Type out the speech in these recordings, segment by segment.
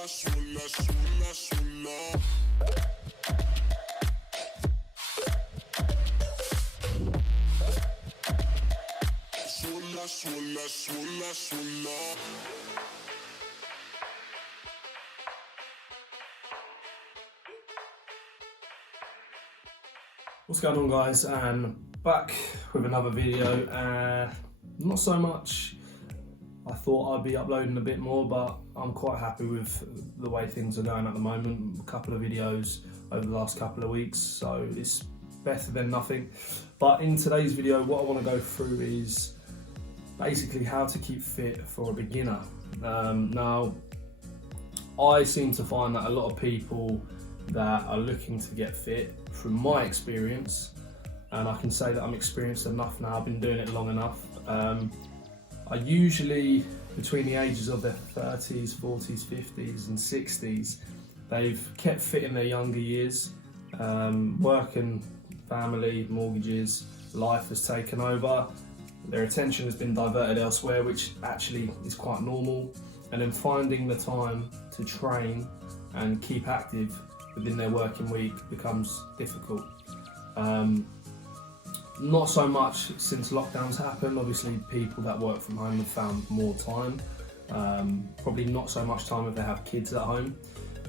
What's going on, guys? And back with another video. Not so much. I thought I'd be uploading a bit more, but I'm quite happy with the way things are going at the moment. A couple of videos over the last couple of weeks, so it's better than nothing. But in today's video, what I want to go through is basically how to keep fit for a beginner. Now, I seem to find that a lot of people that are looking to get fit, from my experience, and I can say that I'm experienced enough now, I've been doing it long enough, are usually between the ages of their 30s, 40s, 50s and 60s. They've kept fit in their younger years. Work and family, mortgages, life has taken over. Their attention has been diverted elsewhere, which actually is quite normal. And then finding the time to train and keep active within their working week becomes difficult. Not so much since lockdowns happened. Obviously, people that work from home have found more time. Probably not so much time if they have kids at home,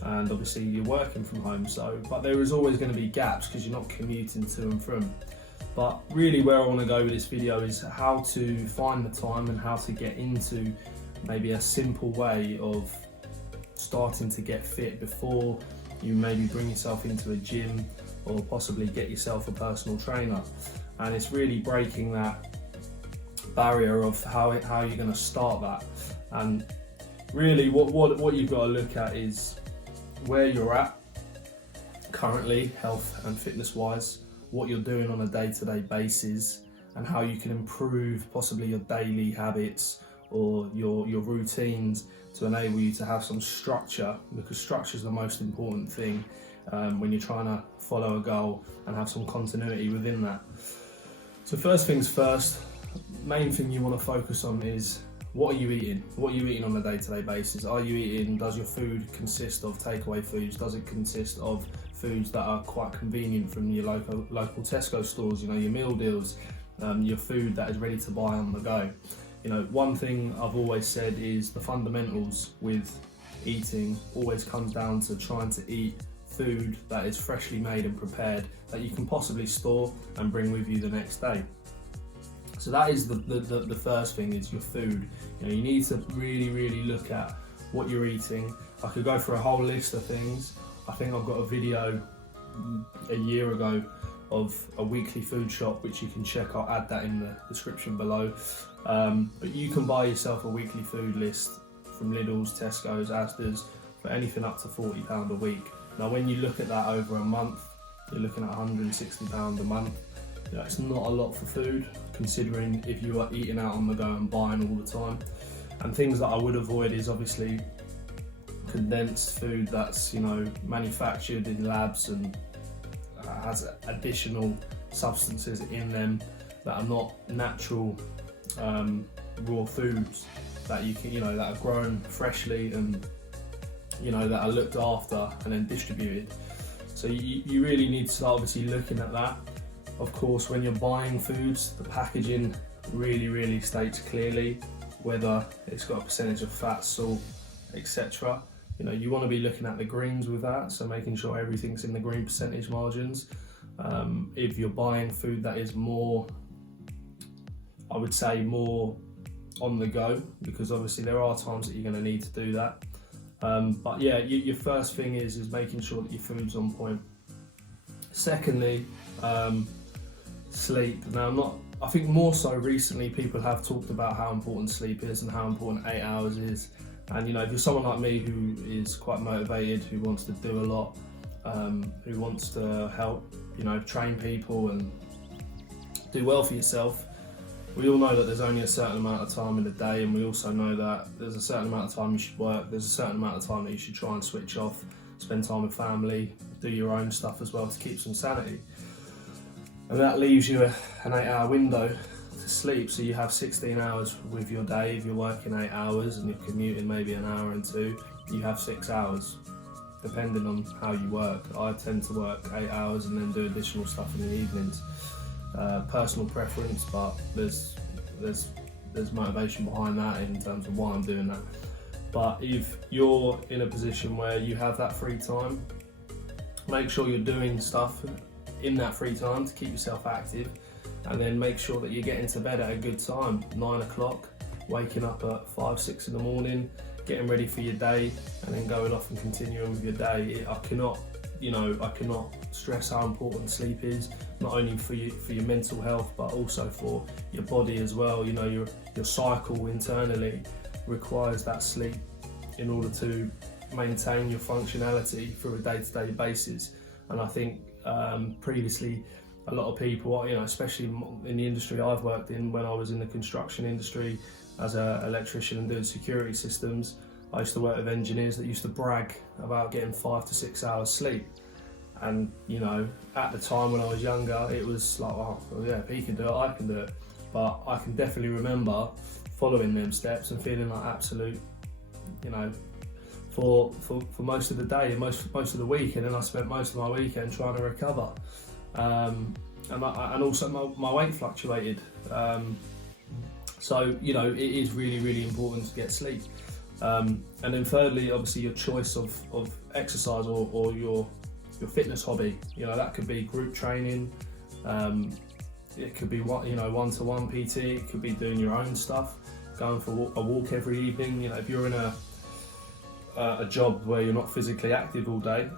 and obviously you're working from home. But there is always going to be gaps because you're not commuting to and from. But really, where I want to go with this video is how to find the time and how to get into maybe a simple way of starting to get fit before you maybe bring yourself into a gym or possibly get yourself a personal trainer. And it's really breaking that barrier of how you're going to start that. And really what you've got to look at is where you're at currently, health and fitness wise, what you're doing on a day-to-day basis, and how you can improve possibly your daily habits or your routines to enable you to have some structure, because structure is the most important thing when you're trying to follow a goal and have some continuity within that. So first things first, main thing you want to focus on is what are you eating? What are you eating on a day-to-day basis? Does your food consist of takeaway foods? Does it consist of foods that are quite convenient from your local Tesco stores, your meal deals, your food that is ready to buy on the go? One thing I've always said is the fundamentals with eating always comes down to trying to eat food that is freshly made and prepared, that you can possibly store and bring with you the next day. So that is the first thing, is your food. You need to really look at what you're eating. I could go for a whole list of things. I think I've got a video a year ago of a weekly food shop, which you can check. I'll add that in the description below. But you can buy yourself a weekly food list from Lidl's, Tesco's, Asda's for anything up to £40 a week. Now, when you look at that over a month, you're looking at £160 a month. It's not a lot for food, considering if you are eating out on the go and buying all the time. And things that I would avoid is obviously condensed food that's manufactured in labs and has additional substances in them that are not natural raw foods that you can that are grown freshly and that are looked after and then distributed. So you really need to start obviously looking at that. Of course, when you're buying foods, the packaging really states clearly whether it's got a percentage of fat, salt, etc. You want to be looking at the greens with that, so making sure everything's in the green percentage margins. If you're buying food that is more, I would say more on the go, because obviously there are times that you're going to need to do that. But yeah, your first thing is making sure that your food's on point. Secondly, sleep. Now, I think more so recently people have talked about how important sleep is and how important 8 hours is. And if you're someone like me who is quite motivated, who wants to do a lot, who wants to help, train people and do well for yourself, we all know that there's only a certain amount of time in the day, and we also know that there's a certain amount of time you should work, there's a certain amount of time that you should try and switch off, spend time with family, do your own stuff as well to keep some sanity. And that leaves you an 8 hour window to sleep. So you have 16 hours with your day. If you're working 8 hours and you're commuting maybe an hour and two, you have 6 hours, depending on how you work. I tend to work 8 hours and then do additional stuff in the evenings. Personal preference, but there's motivation behind that in terms of why I'm doing that. But if you're in a position where you have that free time, make sure you're doing stuff in that free time to keep yourself active, and then make sure that you're getting to bed at a good time, 9 o'clock, waking up at 5, 6 in the morning, getting ready for your day, and then going off and continuing with your day. I cannot stress how important sleep is, not only for your mental health, but also for your body as well. You know, your cycle internally requires that sleep in order to maintain your functionality through a day-to-day basis. And I think previously a lot of people, you know, especially in the industry I've worked in, when I was in the construction industry as an electrician and doing security systems, I used to work with engineers that used to brag about getting 5 to 6 hours sleep. And you know, at the time when I was younger, it was like, oh yeah, if he can do it, I can do it. But I can definitely remember following them steps and feeling like absolute, you know, for most of the day and most of the week, and then I spent most of my weekend trying to recover. And also my weight fluctuated. So you know, it is really important to get sleep. And then thirdly, obviously your choice of exercise or your fitness hobby. You know, that could be group training, it could be one-to-one PT, it could be doing your own stuff, going for a walk every evening. You know, if you're in a job where you're not physically active all day,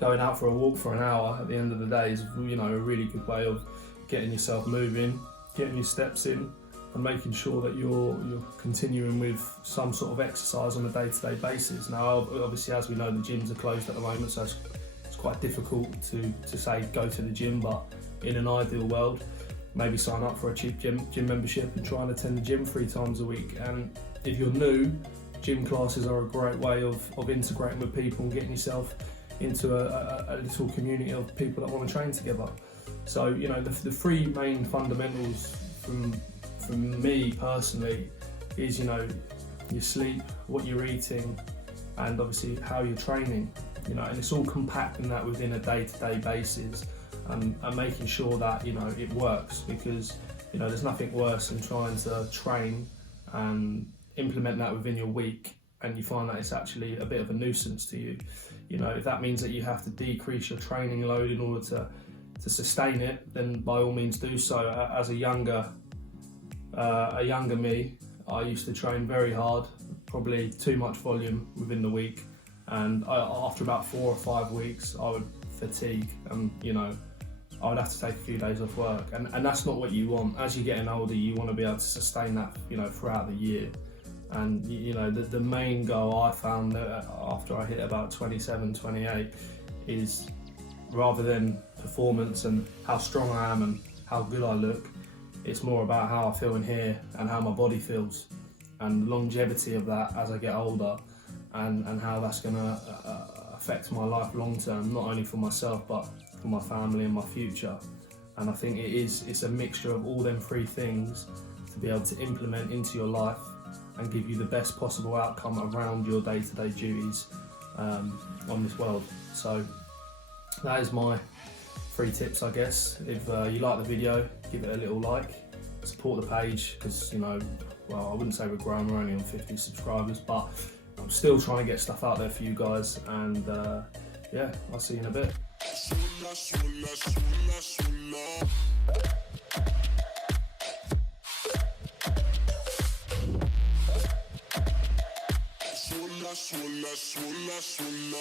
going out for a walk for an hour at the end of the day is, you know, a really good way of getting yourself moving, getting your steps in, and making sure that you're continuing with some sort of exercise on a day-to-day basis. Now, obviously, as we know, the gyms are closed at the moment, so it's quite difficult to say go to the gym, but in an ideal world, maybe sign up for a cheap gym membership and try and attend the gym 3 times a week. And if you're new, gym classes are a great way of integrating with people and getting yourself into a little community of people that want to train together. So, you know, the 3 main fundamentals from me personally is, you know, your sleep, what you're eating, and obviously how you're training. You know, and it's all compacting that within a day-to-day basis, and making sure that, you know, it works, because, you know, there's nothing worse than trying to train and implement that within your week and you find that it's actually a bit of a nuisance to you. You know, if that means that you have to decrease your training load in order to sustain it, then by all means do so. As a younger me, I used to train very hard, probably too much volume within the week, and after about 4 or 5 weeks I would fatigue, and you know, I would have to take a few days off work, and that's not what you want. As you're getting older, you want to be able to sustain that, you know, throughout the year. And you know, the main goal I found that after I hit about 27, 28 is, rather than performance and how strong I am and how good I look, it's more about how I feel in here and how my body feels, and longevity of that as I get older, and how that's going to affect my life long term, not only for myself but for my family and my future. And I think it's a mixture of all them 3 things to be able to implement into your life and give you the best possible outcome around your day-to-day duties on this world. So that is my 3 tips, I guess. If you like the video, give it a little like, support the page, because, you know, well, I wouldn't say we're growing, we're only on 50 subscribers, but I'm still trying to get stuff out there for you guys, and yeah, I'll see you in a bit. Sola, sola, sola.